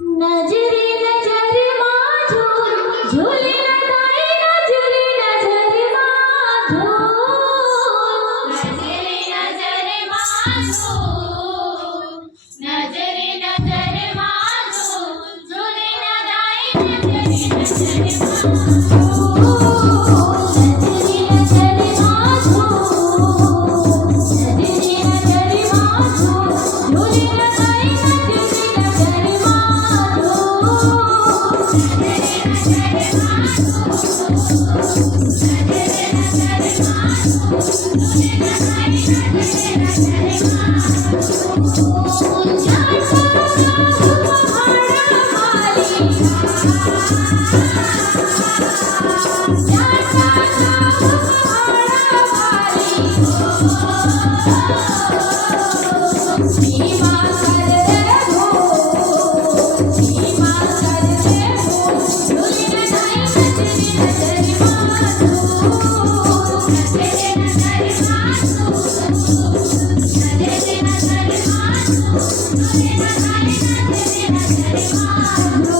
नजरे नजर माझो झोले लगाई नजरे नजर माझो नजरे नजर माझो नजरे नजर माझो झोले लगाई नजरे नजर माझो नजरे नजर माझो नजरे नजर माझो झोले लगाई नजरे नजर माझो Thank you.